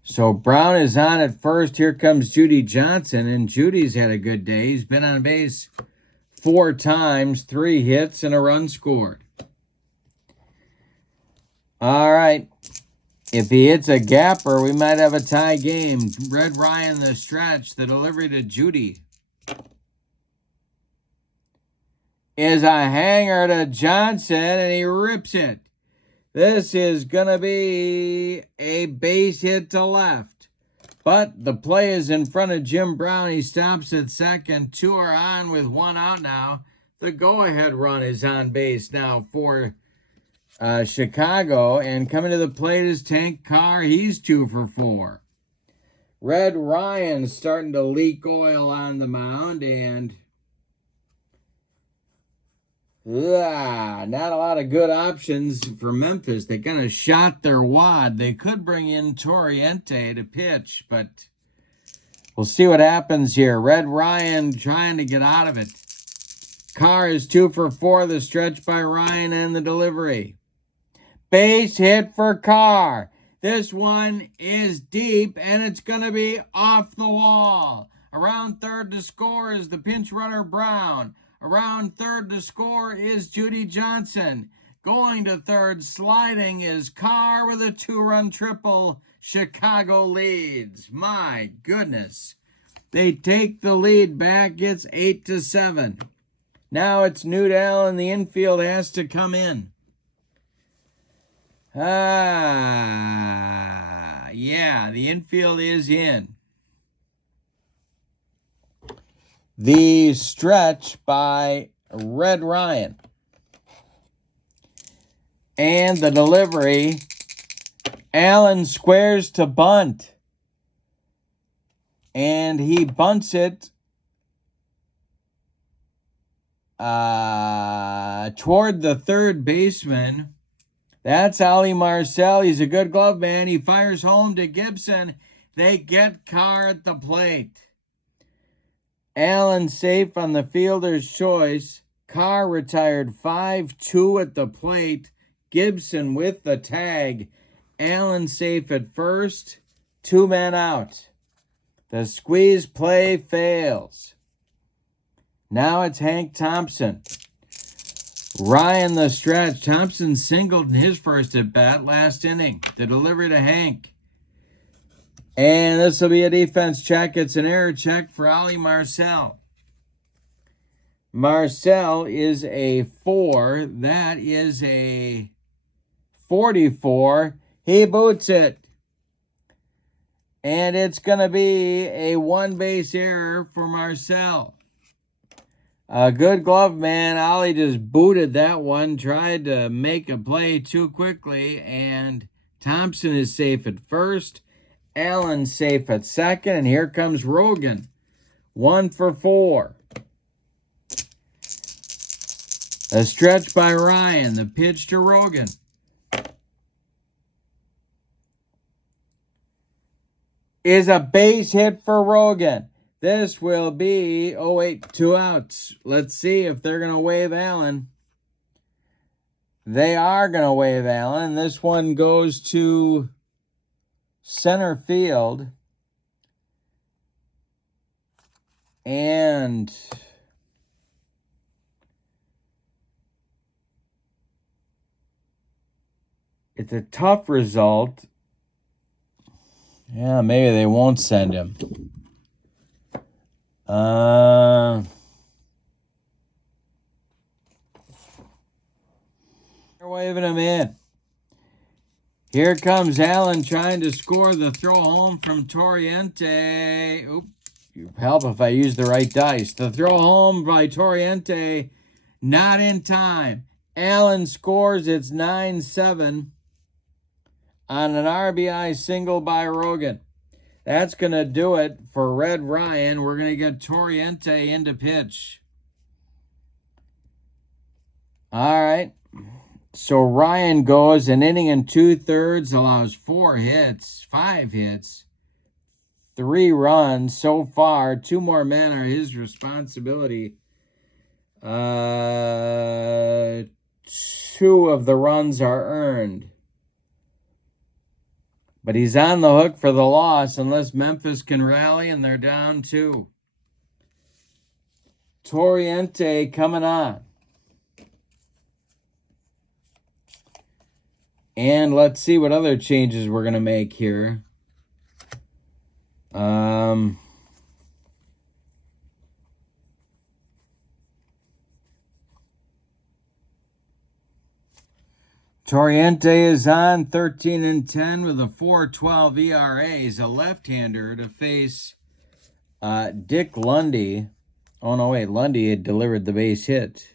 So Brown is on at first. Here comes Judy Johnson, and Judy's had a good day. He's been on base 4 times, 3 hits, and a run scored. All right. If he hits a gapper, we might have a tie game. Red Ryan the stretch. The delivery to Judy is a hanger to Johnson, and he rips it. This is going to be a base hit to left. But the play is in front of Jim Brown. He stops at second. 2 are on with 1 out now. The go-ahead run is on base now for Chicago. And coming to the plate is Tank Carr. He's 2 for 4. Red Ryan starting to leak oil on the mound, and not a lot of good options for Memphis. They kind of shot their wad. They could bring in Torriente to pitch, but we'll see what happens here. Red Ryan trying to get out of it. Carr is 2 for 4. The stretch by Ryan and the delivery. Base hit for Carr. This one is deep, and it's going to be off the wall. Around third to score is the pinch runner Brown. Around third to score is Judy Johnson. Going to third, sliding is Carr with a 2-run triple. Chicago leads. My goodness. They take the lead back. It's 8-7. Now it's Newdell, and the infield has to come in. Yeah, the infield is in. The stretch by Red Ryan. And the delivery. Allen squares to bunt. And he bunts it toward the third baseman. That's Ollie Marcel. He's a good glove man. He fires home to Gibson. They get Carr at the plate. Allen safe on the fielder's choice. Carr retired 5-2 at the plate. Gibson with the tag. Allen safe at first. 2 men out. The squeeze play fails. Now it's Hank Thompson. Ryan the stretch. Thompson singled in his first at-bat last inning. The delivery to Hank. And this will be a defense check. It's an error check for Ollie Marcel. Marcel is a 4. That is a 44. He boots it. And it's going to be a 1-base error for Marcel. A good glove man. Ollie just booted that one. Tried to make a play too quickly. And Thompson is safe at first. Allen safe at second. And here comes Rogan. 1 for 4. A stretch by Ryan. The pitch to Rogan. Is a base hit for Rogan. This will be, 2 outs. Let's see if they're going to wave Allen. They are going to wave Allen. This one goes to center field. And it's a tough result. Yeah, maybe they won't send him. They're waving him in. Here comes Allen trying to score the throw home from Torriente. Oop, help if I use the right dice. The throw home by Torriente, not in time. Allen scores. It's 9-7 on an RBI single by Rogan. That's going to do it for Red Ryan. We're going to get Torriente into pitch. All right. So Ryan goes an inning and 2/3, allows 5 hits, 3 runs so far. 2 more men are his responsibility. 2 of the runs are earned. But he's on the hook for the loss unless Memphis can rally, and they're down 2. Torriente coming on. And let's see what other changes we're going to make here. Torriente is on 13-10 with a 4.12 ERA. He's a left-hander to face Dick Lundy. Oh, no, wait. Lundy had delivered the base hit.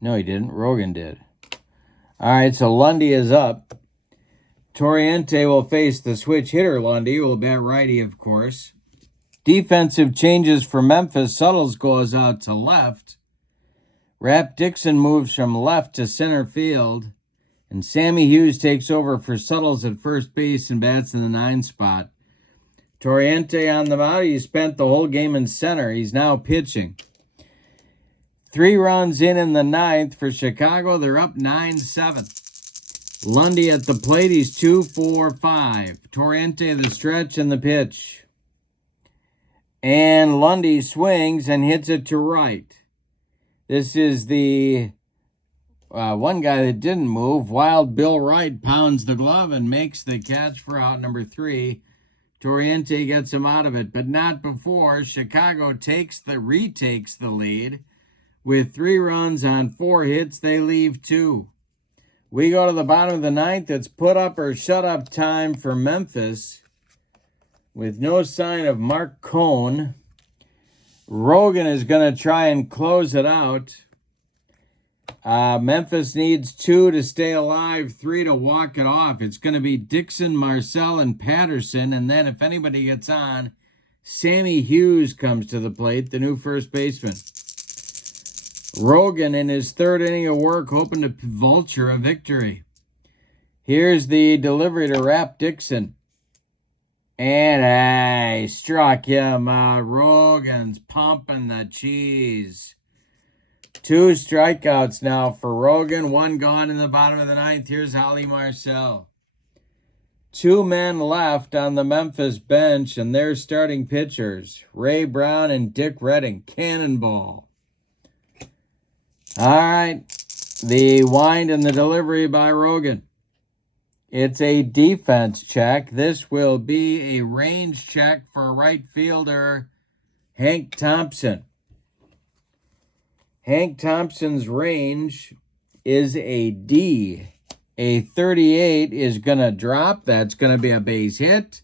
No, he didn't. Rogan did. All right, so Lundy is up. Torriente will face the switch hitter Lundy, who will bat righty, of course. Defensive changes for Memphis. Suttles goes out to left. Rap Dixon moves from left to center field. And Sammy Hughes takes over for Suttles at first base and bats in the 9 spot. Torriente on the mound. He spent the whole game in center. He's now pitching. 3 runs in the 9th for Chicago. They're up 9-7. Lundy at the plate. He's 2 for 5. Torriente the stretch and the pitch. And Lundy swings and hits it to right. This is the one guy that didn't move. Wild Bill Wright pounds the glove and makes the catch for out number 3. Torriente gets him out of it, but not before Chicago retakes the lead. With 3 runs on 4 hits, they leave 2. We go to the bottom of the 9th. It's put up or shut up time for Memphis. With no sign of Mark Cohn. Rogan is going to try and close it out. Memphis needs 2 to stay alive, 3 to walk it off. It's going to be Dixon, Marcel, and Patterson. And then if anybody gets on, Sammy Hughes comes to the plate, the new first baseman. Rogan in his 3rd inning of work, hoping to vulture a victory. Here's the delivery to Rap Dixon. And I struck him. Rogan's pumping the cheese. 2 strikeouts now for Rogan. 1 gone in the bottom of the 9th. Here's Holly Marcel. 2 men left on the Memphis bench, and they're starting pitchers. Ray Brown and Dick Redding. Cannonball. All right. The wind and the delivery by Rogan. It's a defense check. This will be a range check for right fielder Hank Thompson. Hank Thompson's range is a D. A 38 is going to drop. That's going to be a base hit.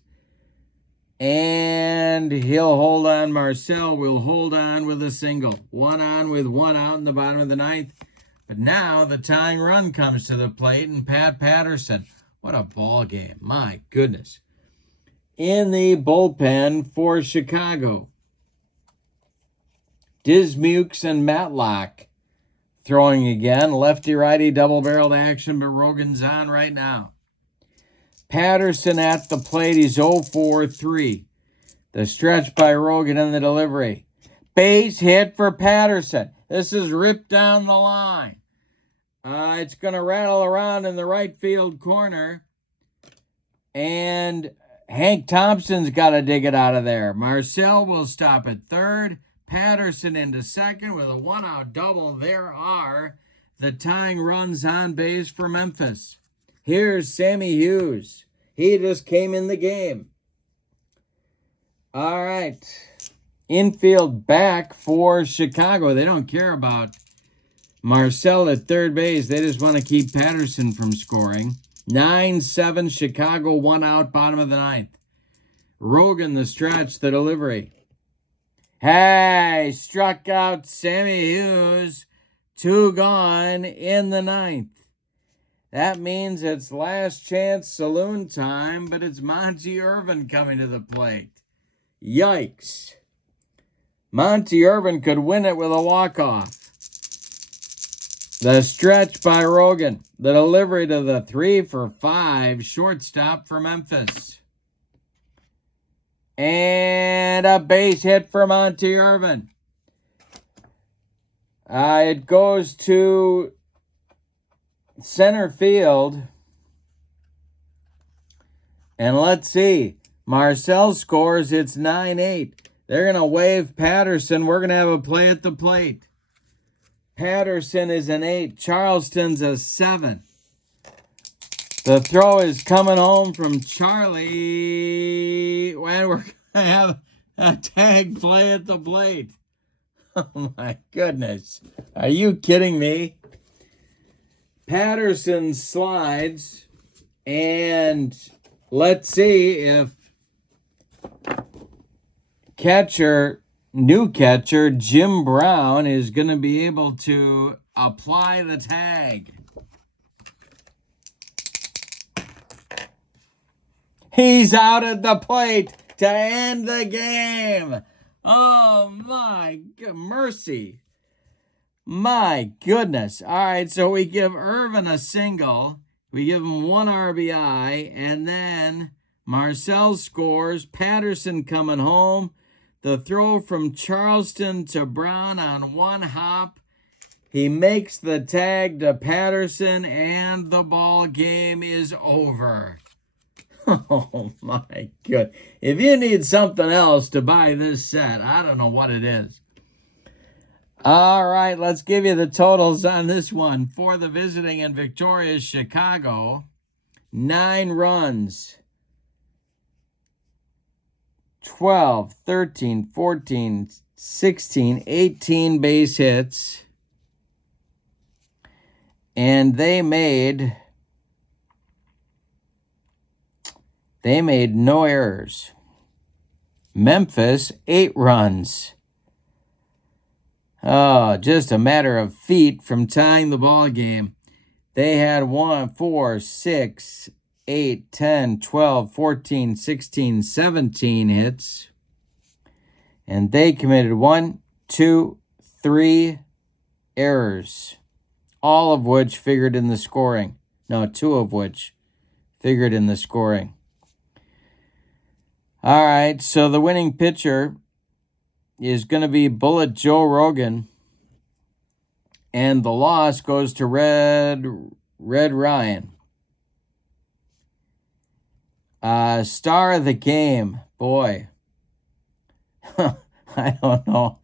And he'll hold on. Marcel will hold on with a single. 1 on with 1 out in the bottom of the 9th. But now the tying run comes to the plate, and Pat Patterson. What a ball game. My goodness. In the bullpen for Chicago, Dismukes and Matlock throwing again. Lefty-righty double-barreled action, but Rogan's on right now. Patterson at the plate. He's 0-for-3. The stretch by Rogan in the delivery. Base hit for Patterson. This is ripped down the line. It's going to rattle around in the right field corner. And Hank Thompson's got to dig it out of there. Marcel will stop at 3rd. Patterson into 2nd with a 1-out double. There are the tying runs on base for Memphis. Here's Sammy Hughes. He just came in the game. All right. Infield back for Chicago. They don't care about Marcel at 3rd base. They just want to keep Patterson from scoring. 9-7 Chicago, 1 out, bottom of the 9th. Rogan the stretch, the delivery. Hey, struck out Sammy Hughes. 2 gone in the 9th. That means it's last chance saloon time, but it's Monty Irvin coming to the plate. Yikes. Monty Irvin could win it with a walk-off. The stretch by Rogan. The delivery to the 3-for-5 shortstop for Memphis. And a base hit for Monty Irvin. It goes to center field. And let's see. Marcel scores. It's 9-8. They're going to wave Patterson. We're going to have a play at the plate. Patterson is an 8. Charleston's a 7. The throw is coming home from Charlie. And we're going to have a tag play at the plate. Oh, my goodness. Are you kidding me? Patterson slides. And let's see if new catcher Jim Brown is going to be able to apply the tag. He's out at the plate to end the game. Oh, my mercy. My goodness. All right, so we give Irvin a single. We give him 1 RBI, and then Marcel scores. Patterson coming home. The throw from Charleston to Brown on 1 hop. He makes the tag to Patterson, and the ball game is over. Oh, my God. If you need something else to buy this set, I don't know what it is. All right, let's give you the totals on this one. For the visiting and victorious Chicago, 9 runs. 12, 13, 14, 16, 18 base hits. And they made no errors. Memphis, 8 runs. Oh, just a matter of feet from tying the ball game. They had 1, 4, 6, 8, 10, 12, 14, 16, 17 hits. And they committed 1, 2, 3 errors, all of which figured in the scoring. No, 2 of which figured in the scoring. All right, so the winning pitcher is going to be Bullet Joe Rogan. And the loss goes to Red Ryan. Star of the game. Boy. I don't know.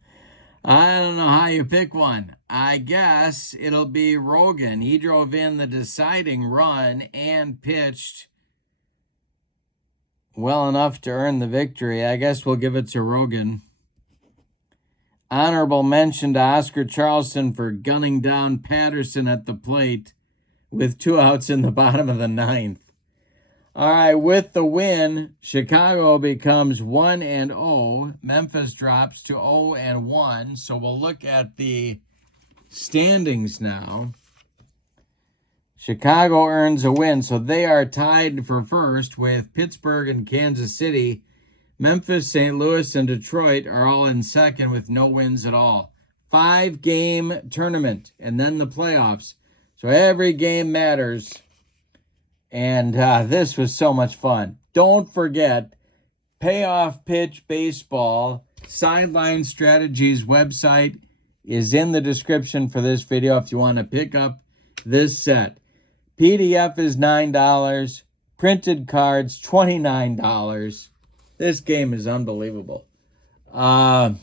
I don't know how you pick one. I guess it'll be Rogan. He drove in the deciding run and pitched well enough to earn the victory. I guess we'll give it to Rogan. Honorable mention to Oscar Charleston for gunning down Patterson at the plate with 2 outs in the bottom of the 9th. All right, with the win, Chicago becomes 1-0. Memphis drops to 0-1. So we'll look at the standings now. Chicago earns a win, so they are tied for first with Pittsburgh and Kansas City. Memphis, St. Louis, and Detroit are all in second with no wins at all. 5-game tournament and then the playoffs. So every game matters. And this was so much fun. Don't forget, Payoff Pitch Baseball Sideline Strategies website is in the description for this video if you want to pick up this set. PDF is $9. Printed cards, $29. This game is unbelievable. Also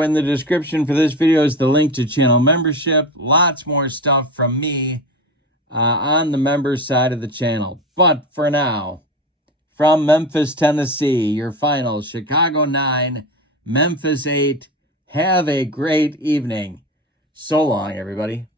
in the description for this video is the link to channel membership. Lots more stuff from me on the members side of the channel. But for now, from Memphis, Tennessee, your final, Chicago 9, Memphis 8. Have a great evening. So long, everybody.